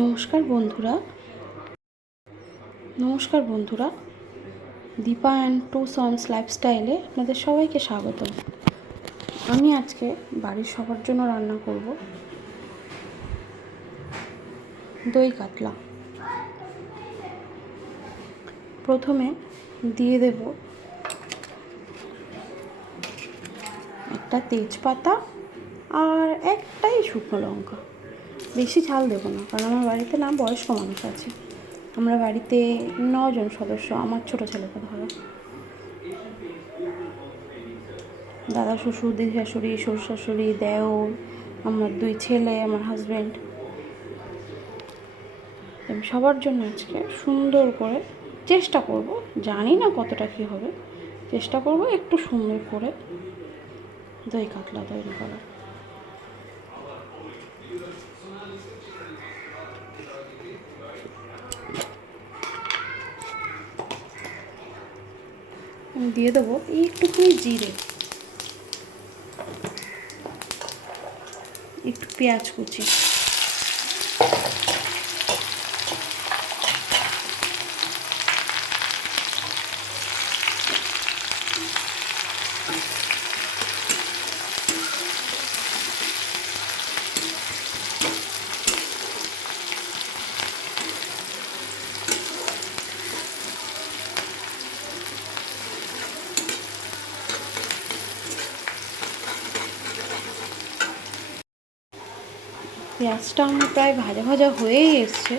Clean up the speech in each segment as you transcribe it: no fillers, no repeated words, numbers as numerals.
নমস্কার বন্ধুরা, Dipa and two sons লাইফস্টাইলে আপনাদের সবাইকে স্বাগত। আমি আজকে বাড়ির সবার জন্য রান্না করব দই কাতলা। প্রথমে দিয়ে দেব একটা তেজপাতা আর একটাই শুকনো লঙ্কা। বেশি ঝাল দেবো না, কারণ আমার বাড়িতে না বয়স্ক মানুষ আছে। আমরা বাড়িতে 9 জন সদস্য, আমার ছোটো ছেলেকে ধরো। দাদা শ্বশুর, দিদি শাশুড়ি, শ্বশুর শাশুড়ি, দেওর, আমার 2 ছেলে, আমার হাজব্যান্ড। সবার জন্য আজকে সুন্দর করে চেষ্টা করব, জানি না কতটা কী হবে, চেষ্টা করব একটু সুন্দর করে দই কাতলা তৈরি করার। আমি দিয়ে দেবো একটুখানি জিরে, একটু পেঁয়াজ কুচি, পেঁয়াজটা আমার প্রায় ভাজা ভাজা হয়েই এসছে,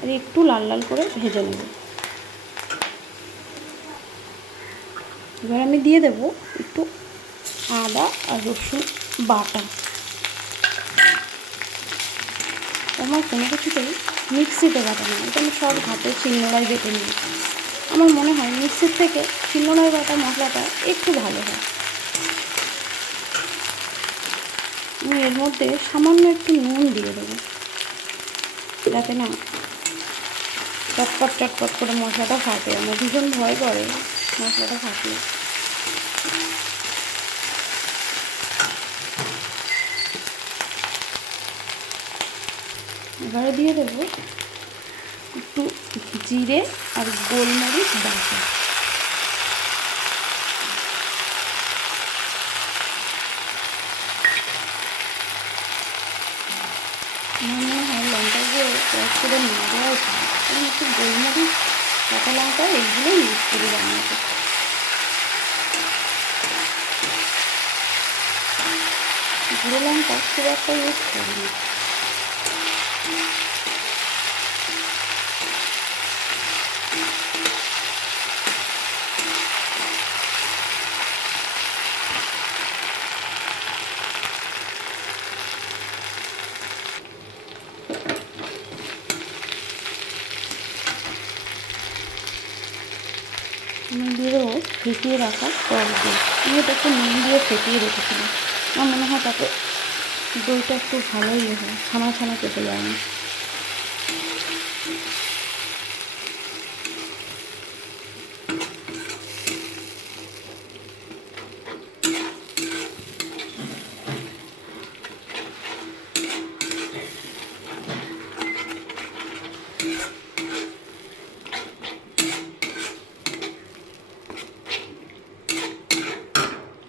আর একটু লাল লাল করে ভেজে নেব। এবার আমি দিয়ে দেব একটু আদা আর রসুন বাটা। আমার কোনো কিছুতেই মিক্সিতে বাটা না, এটা আমি সব হাতে শিলনোড়ায় বেটে নিই। আমার মনে হয় মিক্সির থেকে শিলনোড়ায় বাটা মশলাটা একটু ভালো হয়। আমি এর মধ্যে সামান্য একটু নুন দিয়ে দেবো, যাতে না চটপট চটপট করে মশলাটা ফাটে। আমার ভীষণ ভয় করে মশলাটা ফাটলে। এবারে দিয়ে দেবো একটু জিরে আর গোলমরিচ বাটা। আমার মনে হয় লঙ্কাগুলো পেঁয়াজ করে না দেওয়াই ভালো, কারণ একটু গোলমরিচ, কাঁচা লঙ্কা এইগুলোই ইউজ করি রান্নাতে। গুঁড়ো লঙ্কা খুব একটা ইউজ করি না। আমি দিয়ে দেবো ফেটিয়ে রাখা টক দই। আমি এটা একটু নুন দিয়ে ফেটিয়ে রেখেছিলাম। আমার মনে হয় তাতে দইটা একটু ভালোই হয়, ছানা ছানা কেটে যায় না।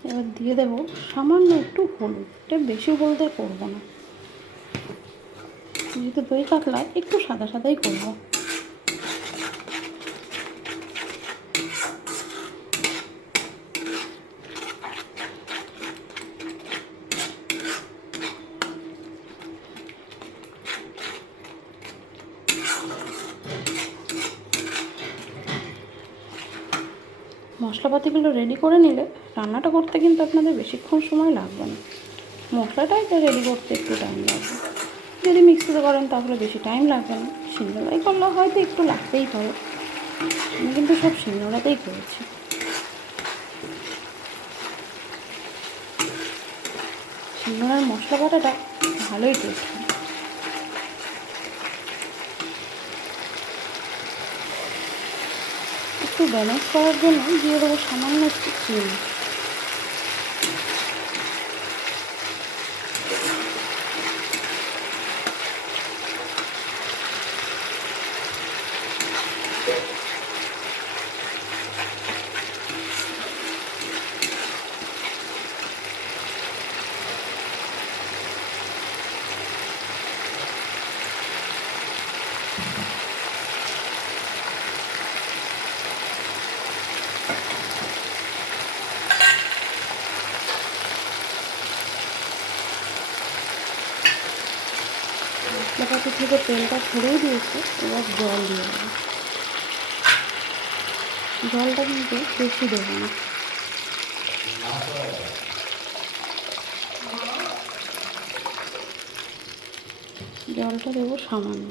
এবার দিয়ে দেবো সামান্য একটু হলুদ। এটা বেশি হলুদে করবো না, যেহেতু দই কাতলা একটু সাদা সাদাই করবো। মশলাপাতিগুলো রেডি করে নিলে রান্নাটা করতে কিন্তু আপনাদের বেশিক্ষণ সময় লাগবে না। মশলাটাই তো রেডি করতে একটু টাইম লাগবে। যদি মিক্সিতে করেন তাহলে বেশি টাইম লাগবে না, শিলনোড়ায় করলে হয়তো একটু লাগতেই পারে। আমি কিন্তু সব শিলনোড়াতেই করেছি। শিলনোড়ার মশলা বাটাটা ভালোই টেস্ট হয়। একটু ব্যালেন্স করার জন্য দিয়ে দেবো সামান্য একটু চিনি। মশলাপাতি থেকে তেলটা ছেড়েই দিয়েছে, এবার জল দিয়ে দেবো। জলটা কিন্তু বেশি দেবো না, জলটা দেবো সামান্য।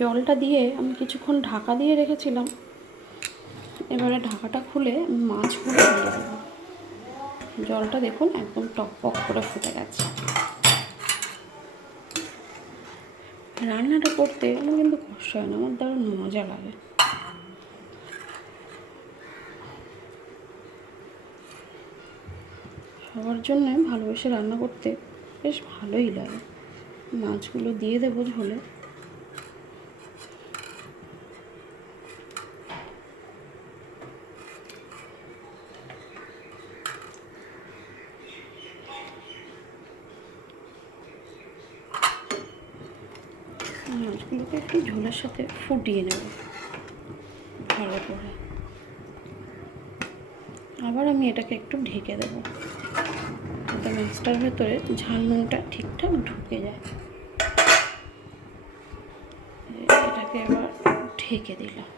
জলটা দিয়ে আমি কিছুক্ষণ ঢাকা দিয়ে রেখেছিলাম, এবারে ঢাকাটা খুলে মাছগুলো দিয়ে দেবো। জলটা দেখুন একদম টকপক করে ফুটে গেছে। রান্নাটা করতে আমার কিন্তু কষ্ট হয় না, আমার দারুণ মজা লাগে। সবার জন্য ভালোবেসে রান্না করতে বেশ ভালোই লাগে। মাছগুলো দিয়ে দেবো ঝোলে। মাছগুলোকে একটু ঝোলের সাথে ফুটিয়ে নেব ভালো করে। আবার আমি এটাকে একটু ঢেকে দেবো, যাতে মাছটার ভেতরে ঝাল নুনটা ঠিকঠাক ঢুকে যায়। এটাকে এবার ঢেকে দিলাম।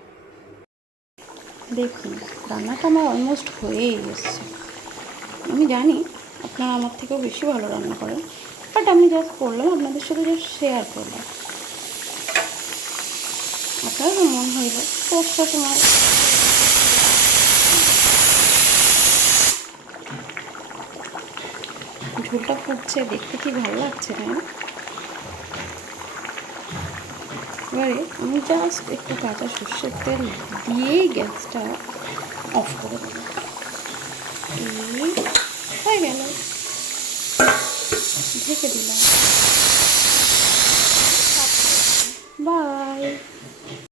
দেখুন রান্নাটা আমার অলমোস্ট হয়েই এসছে। আমি জানি আপনারা আমার থেকেও বেশি ভালো রান্না করেন, বাট আমি জাস্ট করলাম, আপনাদের সাথে জাস্ট শেয়ার করলাম। আপনারও মন হইল কষ্ট সময় ঝোলটা ফুটছে, দেখতে কি ভালো লাগছে, তাই না? এবারে আমি জাস্ট একটু কাঁচা সর্ষের তেল দিয়েই গ্যাসটা অফ করে দেবো। এই হয়ে গেল, ঢেকে দিলাম। বাই।